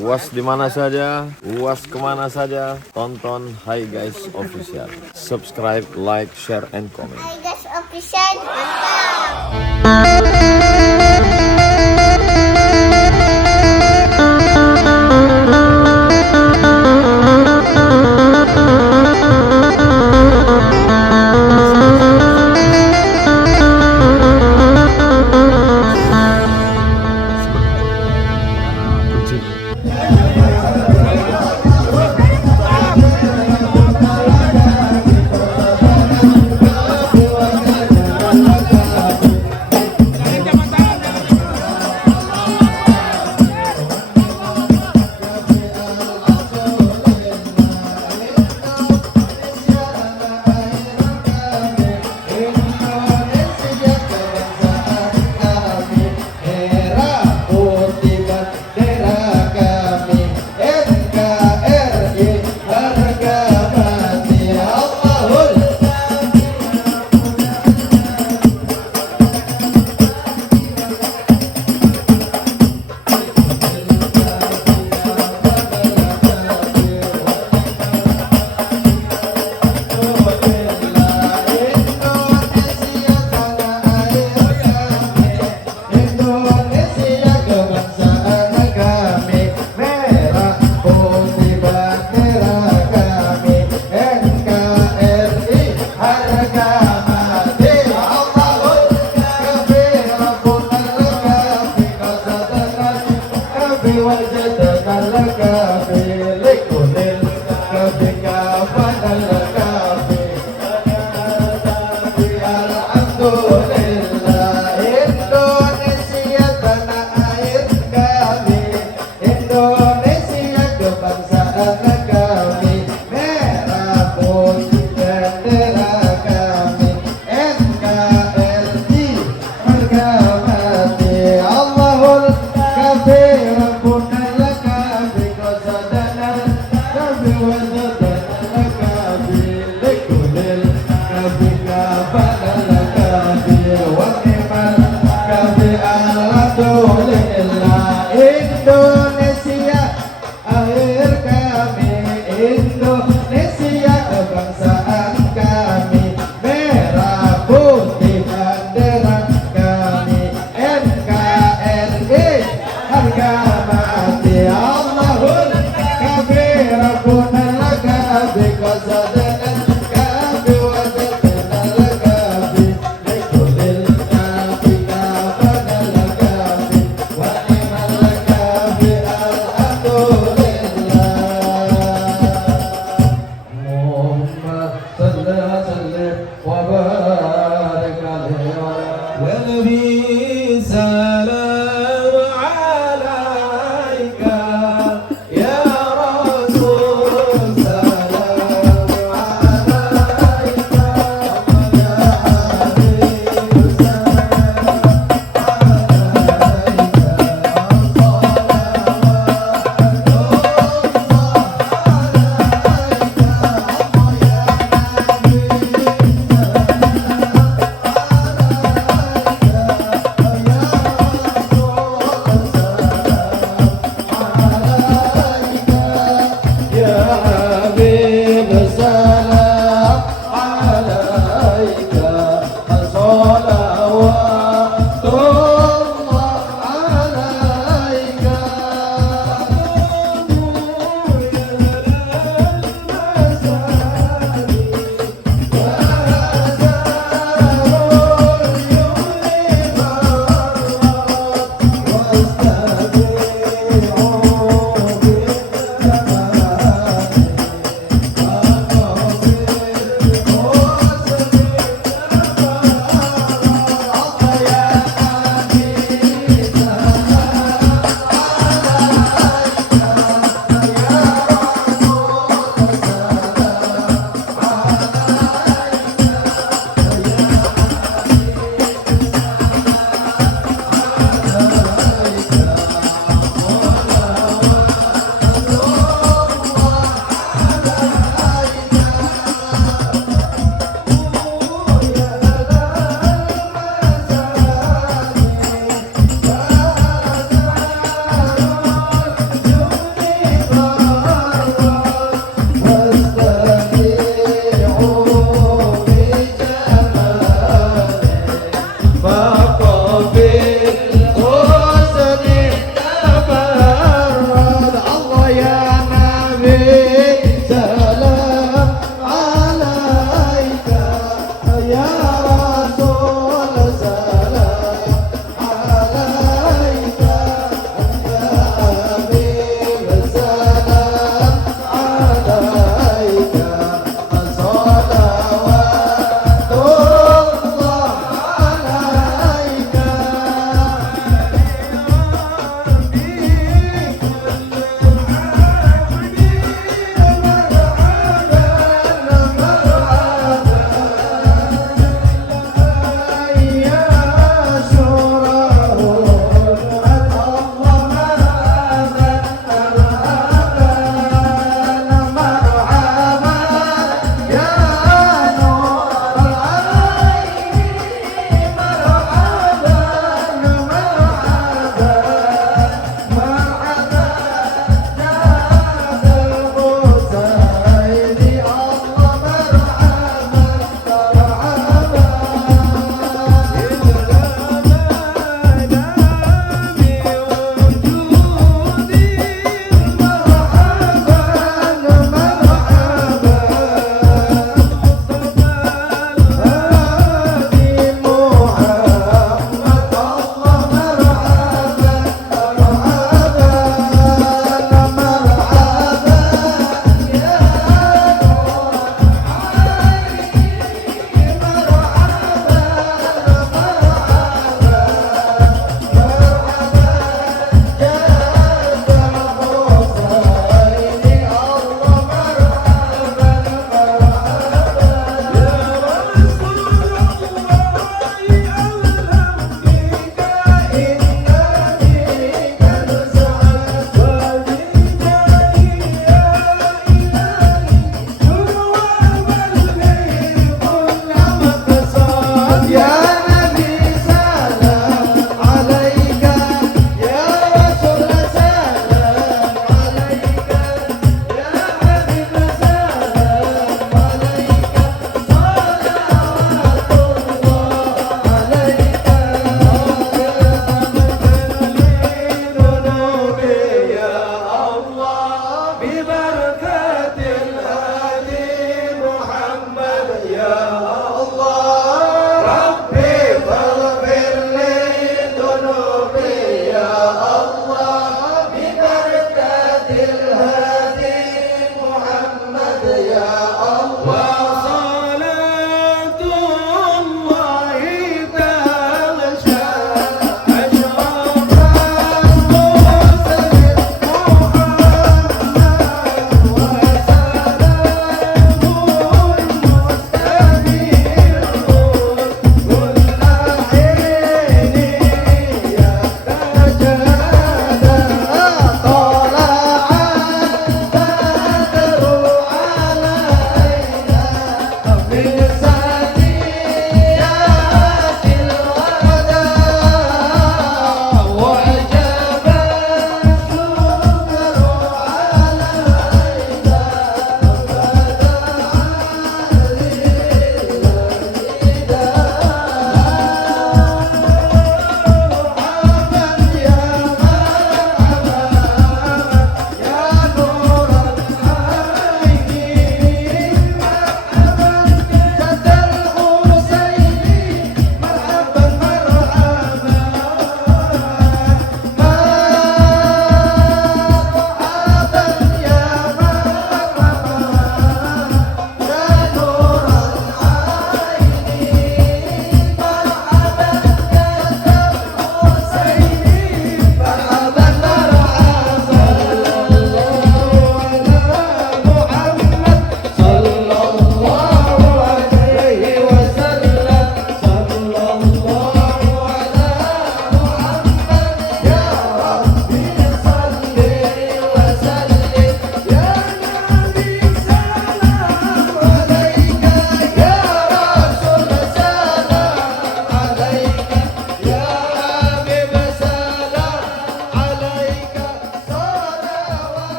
UAS di mana saja, UAS kemana saja, tonton Hai Guys Official. Subscribe, like, share, and comment. Hai Guys Official, mantap. Indonesia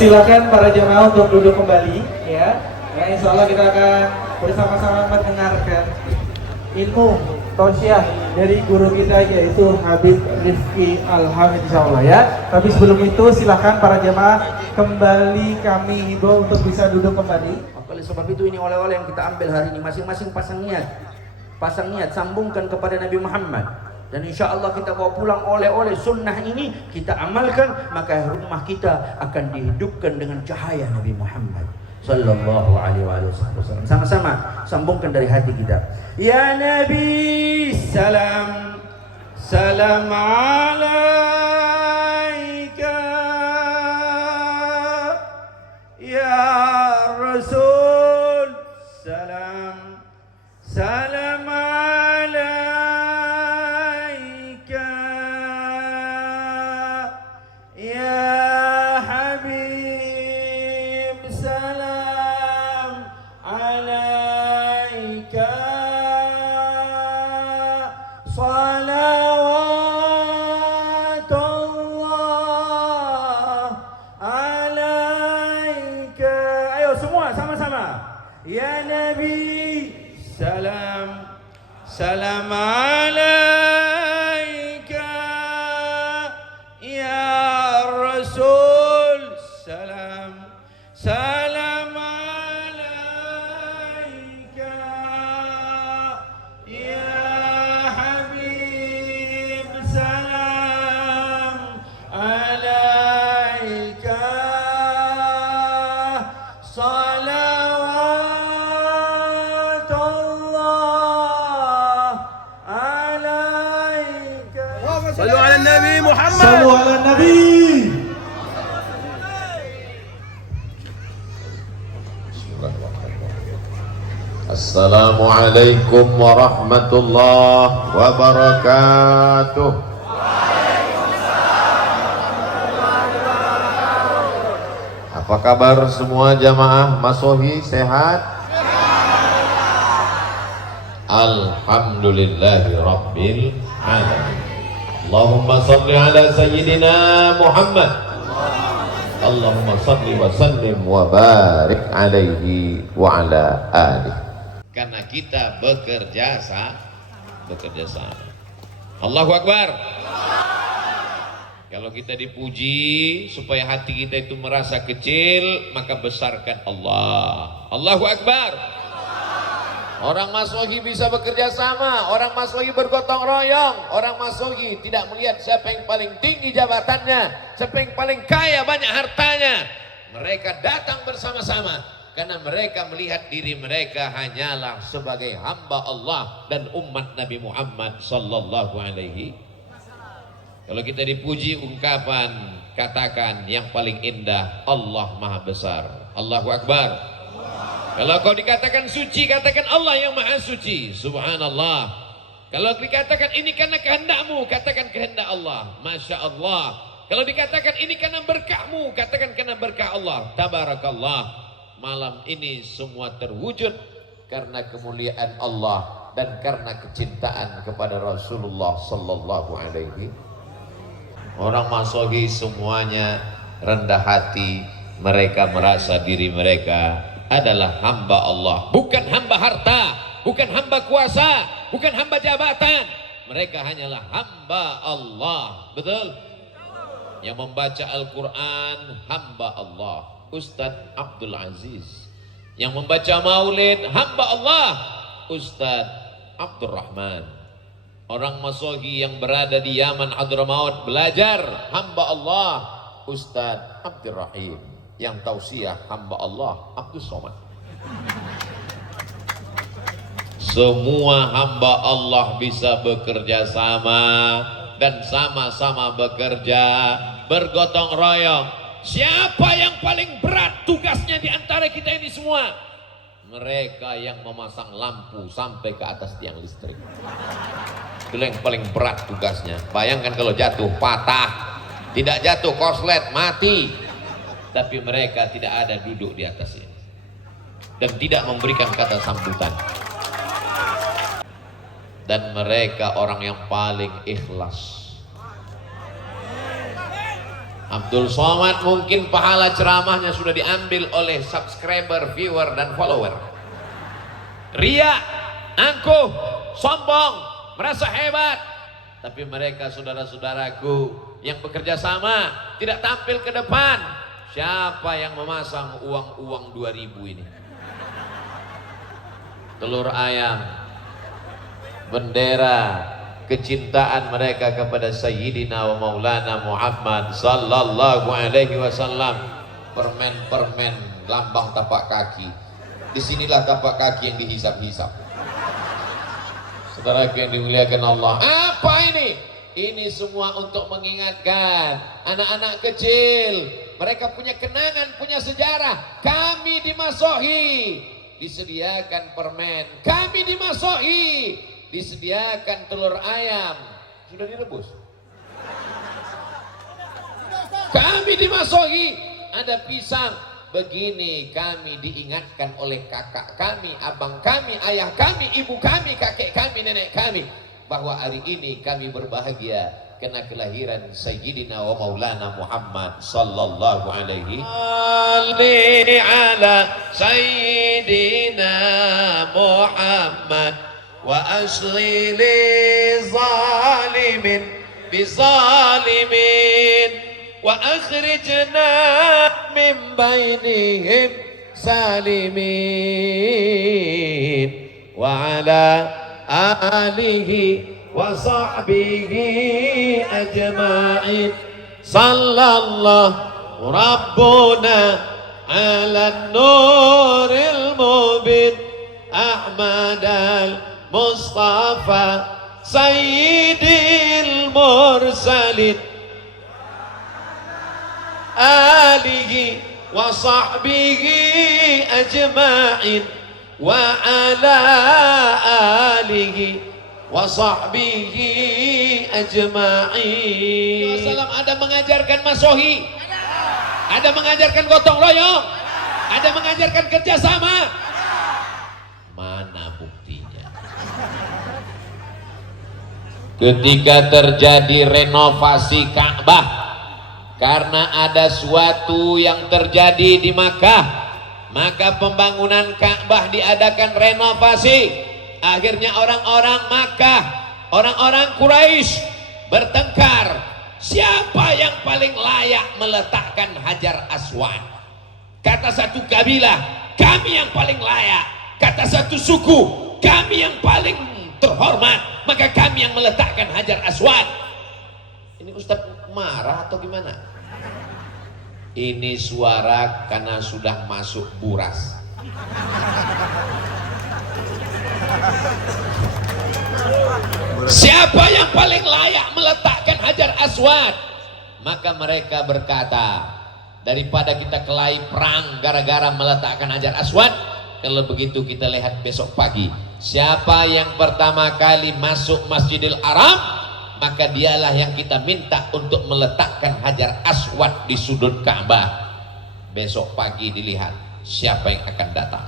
Silakan para jemaah untuk duduk kembali ya. Nah, insya Allah kita akan bersama-sama mendengarkan ilmu tausiah dari guru kita yaitu Habib Rifki Al-Hamid insya Allah ya. Tapi sebelum itu silakan para jemaah kembali kami himbau untuk bisa duduk kembali. Oleh sebab itu ini oleh-oleh yang kita ambil hari ini masing-masing pasang niat, sambungkan kepada Nabi Muhammad. Dan insya Allah kita bawa pulang oleh-oleh sunnah ini, kita amalkan, maka rumah kita akan dihidupkan dengan cahaya Nabi Muhammad sallallahu alaihi wasallam. Sama-sama sambungkan dari hati kita. Ya Nabi, salam salam alaika. Ya Rasul, salam salam alaika. Ya Habib, salam alaika. Salawatullah alaika. Ayo semua sama-sama. Ya Nabi, salam salam alaika. Ya Rasul, salam salam alaika. Ya Habib, salam alaika. Salawatullah alaika. صلوا على النبي محمد. Sallu ala Nabi. Assalamualaikum warahmatullahi wabarakatuh. Apa kabar semua jamaah Masohi, sehat? Alhamdulillahi rabbil alamin. Allahumma salli ala sayyidina Muhammad. Allahumma salli wa sallim wa barik alaihi wa ala alihi. Karena kita bekerja sama. Allahu Akbar. Kalau kita dipuji supaya hati kita itu merasa kecil, maka besarkan Allah. Allahu Akbar. Orang masohi bisa bekerja sama, orang masohi bergotong royong, orang masohi tidak melihat siapa yang paling tinggi jabatannya, siapa yang paling kaya banyak hartanya. Mereka datang bersama-sama karena mereka melihat diri mereka hanyalah sebagai hamba Allah dan umat Nabi Muhammad sallallahu alaihi. Kalau kita dipuji, ungkapan, katakan yang paling indah, Allah Maha Besar. Allahu Akbar. Kalau kau dikatakan suci, katakan Allah yang Maha Suci. Subhanallah. Kalau dikatakan ini karena kehendakmu, katakan kehendak Allah. Masya Allah. Kalau dikatakan ini karena berkahmu, katakan karena berkah Allah. Tabarakallah. Malam ini semua terwujud karena kemuliaan Allah dan karena kecintaan kepada Rasulullah sallallahu alaihi. Orang masohi semuanya rendah hati. Mereka merasa diri mereka adalah hamba Allah, bukan hamba harta, bukan hamba kuasa, bukan hamba jabatan. Mereka hanyalah hamba Allah. Betul? Yang membaca Al-Quran hamba Allah, Ustadz Abdul Aziz. Yang membaca maulid hamba Allah, Ustadz Abdul Rahman. Orang masohi yang berada di Yaman Hadramaut belajar hamba Allah, Ustadz Abdul Rahim. Yang tausiah hamba Allah Abdul Somad. Semua hamba Allah bisa bekerja sama dan sama-sama bekerja, bergotong royong. Siapa yang paling berat tugasnya di antara kita ini semua? Mereka yang memasang lampu sampai ke atas tiang listrik. Itu yang paling berat tugasnya. Bayangkan kalau jatuh patah, tidak jatuh korslet mati. Tapi mereka tidak ada duduk di atasnya dan tidak memberikan kata sambutan. Dan mereka orang yang paling ikhlas. Abdul Somad mungkin pahala ceramahnya sudah diambil oleh subscriber, viewer dan follower. Ria, angkuh, sombong, merasa hebat. Tapi mereka saudara-saudaraku yang bekerja sama tidak tampil ke depan. Siapa yang memasang uang-uang 2000 ini? Telur ayam, bendera, kecintaan mereka kepada Sayyidina wa Maulana Muhammad sallallahu alaihi wasallam. Permen-permen lambang tapak kaki. Disinilah tapak kaki yang dihisap-hisap. Saudara yang dimuliakan Allah, apa ini? Ini semua untuk mengingatkan anak-anak kecil. Mereka punya kenangan, punya sejarah. Kami di Masohi disediakan permen. Kami di Masohi disediakan telur ayam. Sudah direbus. Kami di Masohi ada pisang. Begini kami diingatkan oleh kakak kami, abang kami, ayah kami, ibu kami, kakek kami, nenek kami, bahwa hari ini kami berbahagia karena kelahiran Sayyidina wa Maulana Muhammad sallallahu alaihi ala Sayyidina Muhammad wa asli li zalimin bizalimin wa akhrijna min bainihim salimin wa ala alihi wa sahbihi ajma'in. Sallallahu Rabbuna ala nuril mubin Ahmad al-Mustafa Sayyidil Mursalin alihi wa sahbihi ajma'in wa ala alihi wa sahbihi ajma'in. Wasallam ada mengajarkan masohi, ada mengajarkan gotong royong, ada mengajarkan kerjasama. Mana buktinya? Ketika terjadi renovasi Ka'bah karena ada suatu yang terjadi di Makkah, maka pembangunan Ka'bah diadakan renovasi. Akhirnya orang-orang Makkah, orang-orang Quraisy bertengkar. siapa yang paling layak meletakkan Hajar Aswad? Kata satu kabilah, kami yang paling layak. Kata satu suku, kami yang paling terhormat, maka kami yang meletakkan Hajar Aswad. Ini Ustaz marah atau gimana? Ini suara karena sudah masuk buras. Siapa yang paling layak meletakkan Hajar Aswad? Maka mereka berkata, daripada kita kelahi perang gara-gara meletakkan Hajar Aswad, kalau begitu kita lihat besok pagi siapa yang pertama kali masuk Masjidil Haram, maka dialah yang kita minta untuk meletakkan Hajar Aswad di sudut Ka'bah. Besok pagi dilihat siapa yang akan datang.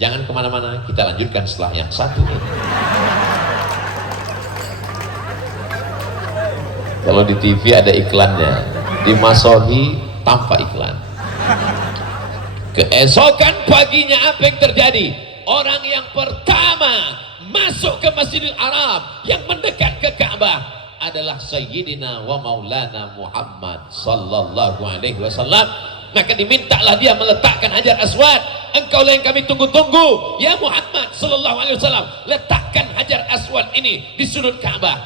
Jangan kemana-mana, kita lanjutkan setelah yang satu ini. Kalau di TV ada iklannya, di Masohi tanpa iklan. Keesokan paginya apa yang terjadi? Orang yang pertama masuk ke Masjidil Haram, yang mendekat ke Ka'bah adalah Sayyidina wa Maulana Muhammad sallallahu alaihi wasallam. Maka dimintalah dia meletakkan Hajar Aswad. Engkaulah yang kami tunggu-tunggu, ya Muhammad sallallahu alaihi wasallam, letakkan Hajar Aswad ini di sudut Ka'bah.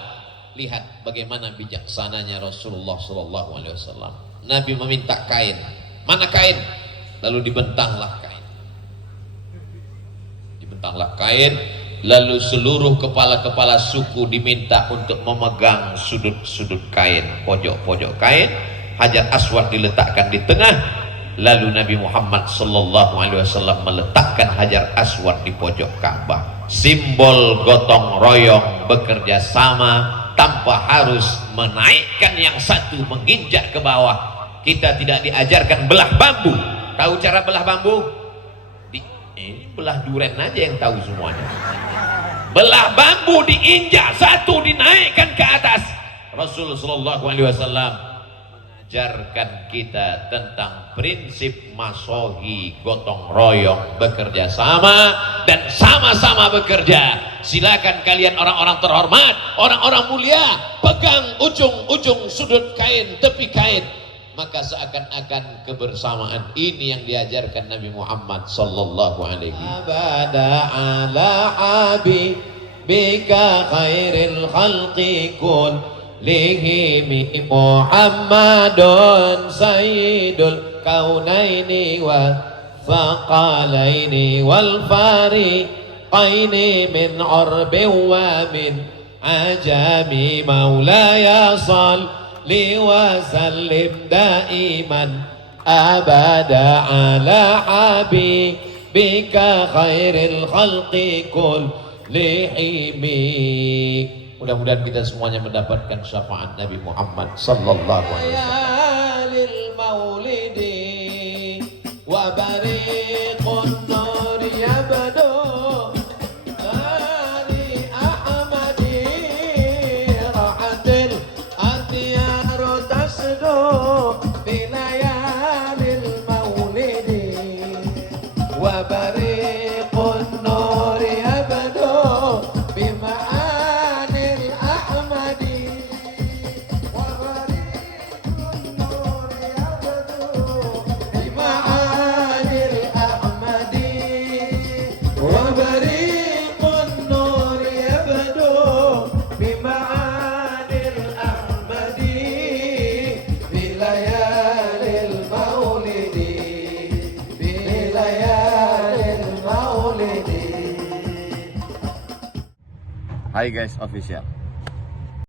Lihat bagaimana bijaksananya Rasulullah sallallahu alaihi wasallam. Nabi meminta kain. Mana kain? Lalu dibentanglah kain. Dibentanglah kain, lalu seluruh kepala-kepala suku diminta untuk memegang sudut-sudut kain, pojok-pojok kain. Hajar Aswad diletakkan di tengah, lalu Nabi Muhammad sallallahu alaihi wasallam meletakkan Hajar Aswad di pojok Ka'bah. Simbol gotong royong, bekerja sama tanpa harus menaikkan yang satu menginjak ke bawah. Kita tidak diajarkan belah bambu. Tahu cara belah bambu? Belah duren aja yang tahu semuanya. Belah bambu diinjak satu, dinaikkan ke atas. Rasulullah sallallahu alaihi wasallam mengajarkan kita tentang prinsip masohi, gotong royong, bekerja sama dan sama-sama bekerja. Silakan kalian orang-orang terhormat, orang-orang mulia, pegang ujung-ujung sudut kain, tepi kain. Maka seakan-akan kebersamaan ini yang diajarkan Nabi Muhammad sallallahu alaihi wasallam. Abada ala habibika khairil khalqi kullihi Muhammadun sayyidul kaunaini wa thaqalaini wal fariqaini min urbin wa min ajami maulaya salli wa sallim daiman abada ala habibika khairil khalqi kullihim. Mudah-mudahan kita semuanya mendapatkan syafaat Nabi Muhammad sallallahu alaihi wasallam. Hi guys official.